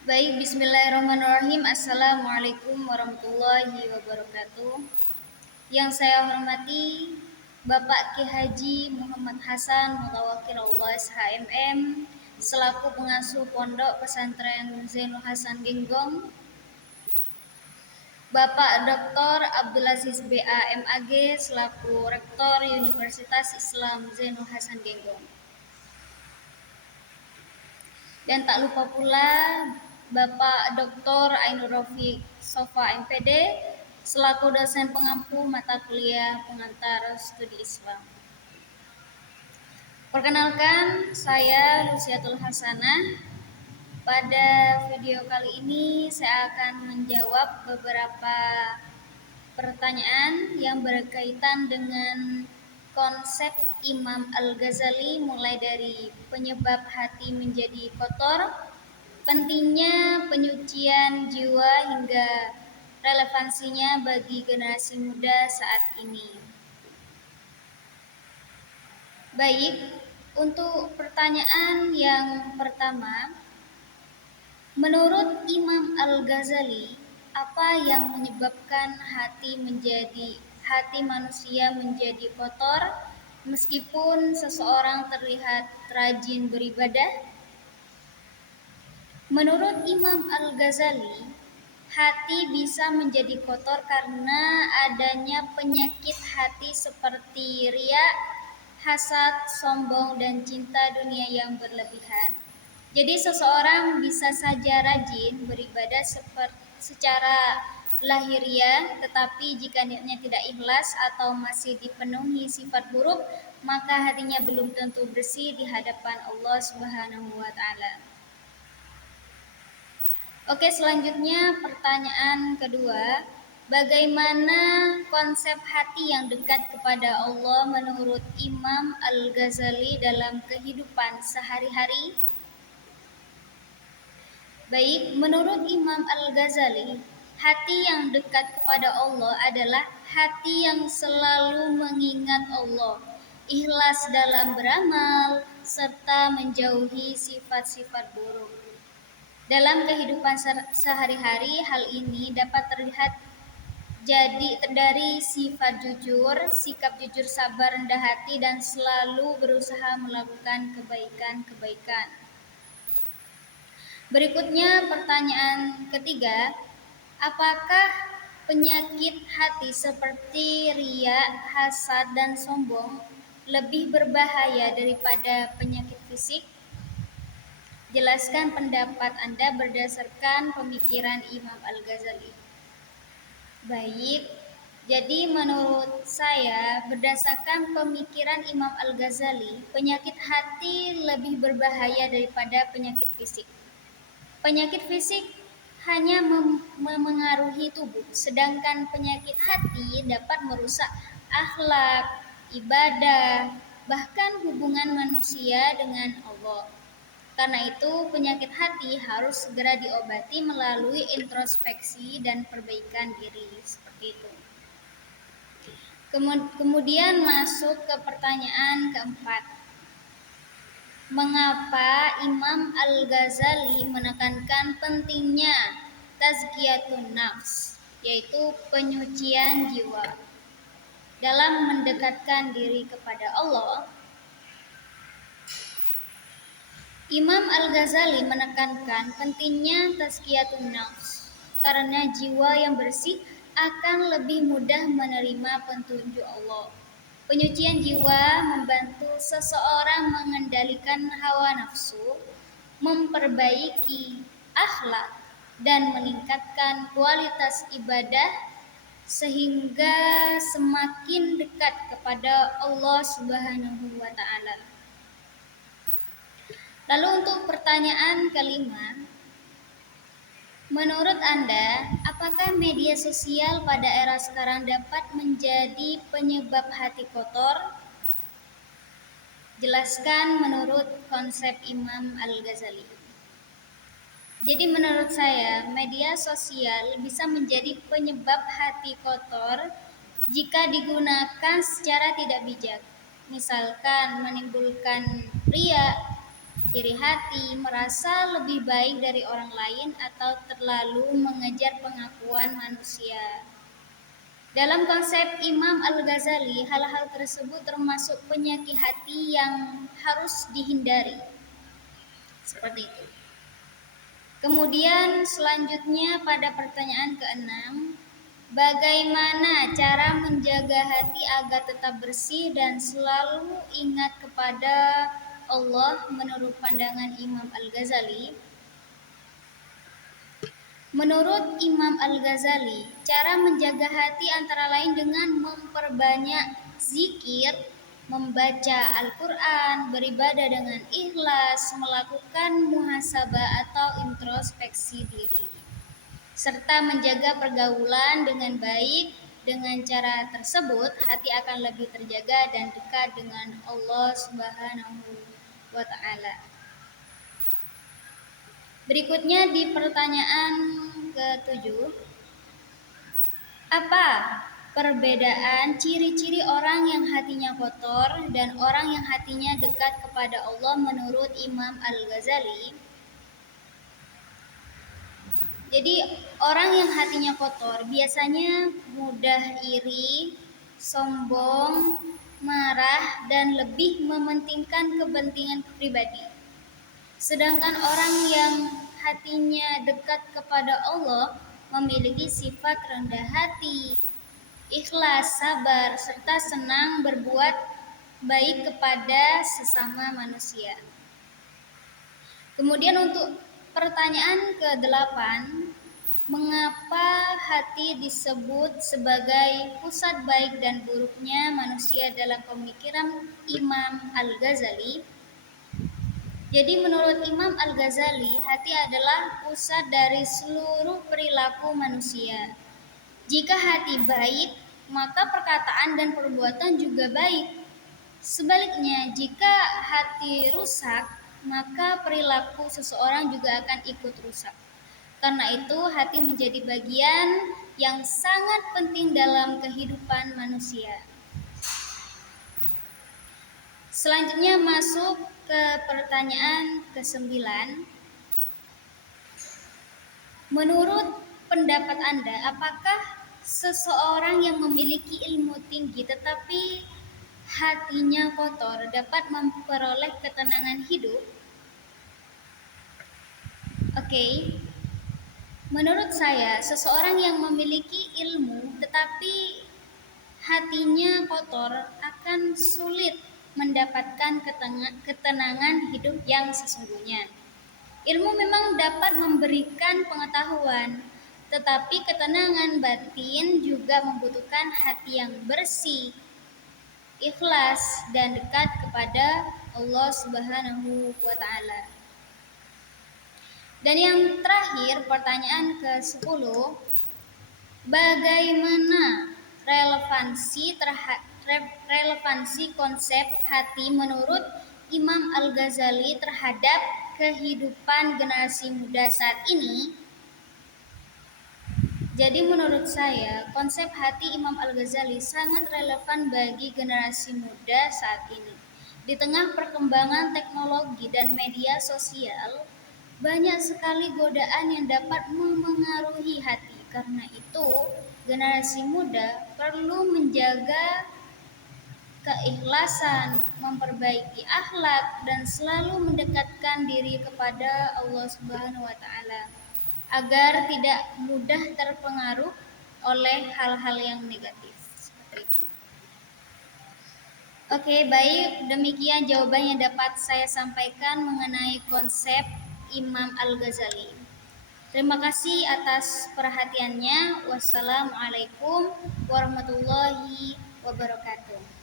Baik, bismillahirrahmanirrahim. Assalamualaikum warahmatullahi wabarakatuh. Yang saya hormati Bapak Ki Haji Muhammad Hasan Mutawakil Allah HMM selaku pengasuh Pondok Pesantren Zainul Hasan Genggong, Bapak Dr. Abdul Aziz BA MAG selaku Rektor Universitas Islam Zainul Hasan Genggong. Dan tak lupa pula Bapak Dr. Ainur Rafiq Sofa MPD selaku dosen pengampu mata kuliah pengantar studi Islam. Perkenalkan, saya Luciatul Hasanah. Pada video kali ini saya akan menjawab beberapa pertanyaan yang berkaitan dengan konsep Imam Al-Ghazali, mulai dari penyebab hati menjadi kotor, pentingnya penyucian jiwa, hingga relevansinya bagi generasi muda saat ini. Baik, untuk pertanyaan yang pertama, menurut Imam Al-Ghazali, apa yang menyebabkan hati manusia menjadi kotor meskipun seseorang terlihat rajin beribadah? Menurut Imam Al-Ghazali, hati bisa menjadi kotor karena adanya penyakit hati seperti riya, hasad, sombong, dan cinta dunia yang berlebihan. Jadi seseorang bisa saja rajin beribadah secara lahiriah, tetapi jika niatnya tidak ikhlas atau masih dipenuhi sifat buruk, maka hatinya belum tentu bersih di hadapan Allah Subhanahu wa taala. Oke, selanjutnya pertanyaan kedua. Bagaimana konsep hati yang dekat kepada Allah menurut Imam Al-Ghazali dalam kehidupan sehari-hari? Baik, menurut Imam Al-Ghazali, hati yang dekat kepada Allah adalah hati yang selalu mengingat Allah, ikhlas dalam beramal, serta menjauhi sifat-sifat buruk. Dalam kehidupan sehari-hari, hal ini dapat terlihat dari sifat jujur, sikap jujur, sabar, rendah hati, dan selalu berusaha melakukan kebaikan-kebaikan. Berikutnya pertanyaan ketiga, apakah penyakit hati seperti riya, hasad, dan sombong lebih berbahaya daripada penyakit fisik? Jelaskan pendapat Anda berdasarkan pemikiran Imam Al-Ghazali. Baik, jadi menurut saya berdasarkan pemikiran Imam Al-Ghazali, penyakit hati lebih berbahaya daripada penyakit fisik. Penyakit fisik hanya memengaruhi tubuh, sedangkan penyakit hati dapat merusak akhlak, ibadah, bahkan hubungan manusia dengan Allah. Karena itu, penyakit hati harus segera diobati melalui introspeksi dan perbaikan diri, seperti itu. Kemudian masuk ke pertanyaan keempat. Mengapa Imam Al-Ghazali menekankan pentingnya tazkiyatun nafs, yaitu penyucian jiwa, dalam mendekatkan diri kepada Allah? Imam Al-Ghazali menekankan pentingnya tazkiyatun nafs karena jiwa yang bersih akan lebih mudah menerima petunjuk Allah. Penyucian jiwa membantu seseorang mengendalikan hawa nafsu, memperbaiki akhlak, dan meningkatkan kualitas ibadah sehingga semakin dekat kepada Allah Subhanahu wa taala. Lalu untuk pertanyaan kelima, menurut Anda, apakah media sosial pada era sekarang dapat menjadi penyebab hati kotor? Jelaskan menurut konsep Imam Al-Ghazali. Jadi menurut saya, media sosial bisa menjadi penyebab hati kotor jika digunakan secara tidak bijak. Misalkan menimbulkan riya, iri hati, merasa lebih baik dari orang lain, atau terlalu mengejar pengakuan manusia. Dalam konsep Imam Al-Ghazali, hal-hal tersebut termasuk penyakit hati yang harus dihindari. Seperti itu. Kemudian selanjutnya pada pertanyaan ke-6, bagaimana cara menjaga hati agar tetap bersih dan selalu ingat kepada Allah menurut pandangan Imam Al-Ghazali? Menurut Imam Al-Ghazali, cara menjaga hati antara lain dengan memperbanyak zikir, membaca Al-Quran, beribadah dengan ikhlas, melakukan muhasabah atau introspeksi diri, serta menjaga pergaulan dengan baik. Dengan cara tersebut, hati akan lebih terjaga dan dekat dengan Allah Subhanahu wa Ta'ala. Berikutnya di pertanyaan ke-7, apa perbedaan ciri-ciri orang yang hatinya kotor dan orang yang hatinya dekat kepada Allah menurut Imam Al-Ghazali? Jadi orang yang hatinya kotor biasanya mudah iri, sombong, marah, dan lebih mementingkan kepentingan pribadi. Sedangkan orang yang hatinya dekat kepada Allah memiliki sifat rendah hati, ikhlas, sabar, serta senang berbuat baik kepada sesama manusia. Kemudian untuk pertanyaan ke-8, mengapa hati disebut sebagai pusat baik dan buruknya manusia dalam pemikiran Imam Al-Ghazali? Jadi menurut Imam Al-Ghazali, hati adalah pusat dari seluruh perilaku manusia. Jika hati baik, maka perkataan dan perbuatan juga baik. Sebaliknya, jika hati rusak, maka perilaku seseorang juga akan ikut rusak. Karena itu, hati menjadi bagian yang sangat penting dalam kehidupan manusia. Selanjutnya masuk ke pertanyaan ke-9. Menurut pendapat Anda, apakah seseorang yang memiliki ilmu tinggi tetapi hatinya kotor dapat memperoleh ketenangan hidup? Oke. Menurut saya, seseorang yang memiliki ilmu tetapi hatinya kotor akan sulit mendapatkan ketenangan hidup yang sesungguhnya. Ilmu memang dapat memberikan pengetahuan, tetapi ketenangan batin juga membutuhkan hati yang bersih, ikhlas, dan dekat kepada Allah Subhanahu wa Ta'ala. Dan yang terakhir, pertanyaan ke-10, bagaimana relevansi konsep hati menurut Imam Al-Ghazali terhadap kehidupan generasi muda saat ini? Jadi menurut saya, konsep hati Imam Al-Ghazali sangat relevan bagi generasi muda saat ini. Di tengah perkembangan teknologi dan media sosial, banyak sekali godaan yang dapat memengaruhi hati. Karena itu, generasi muda perlu menjaga keikhlasan, memperbaiki akhlak, dan selalu mendekatkan diri kepada Allah Subhanahu wa Ta'ala agar tidak mudah terpengaruh oleh hal-hal yang negatif. Seperti itu. Oke, baik, demikian jawaban yang dapat saya sampaikan mengenai konsep Imam Al-Ghazali. Terima kasih atas perhatiannya. Wassalamualaikum warahmatullahi wabarakatuh.